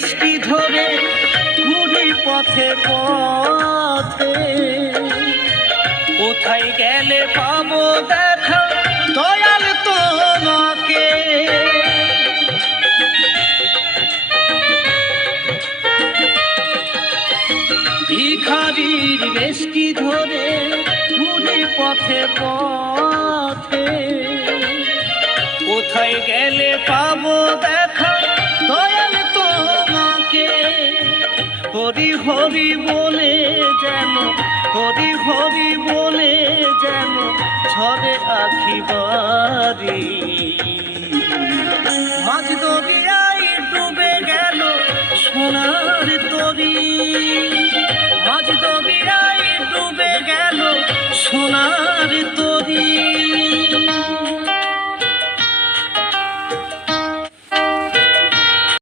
বেশটি ধরে ঘুরি পথে পথে, কোথায় গেলে পাবো দেখা দয়াল তোমাকে। ভিখারির বেশটি ধরে ঘুরি পথে পথে, কোথায় গেলে পাবো দেখা দয়াল তোমাকে। হরি হরি বলে যেন, হরি হরি বলে যেন ঝরে আখি বাড়ি, মাঝ দরি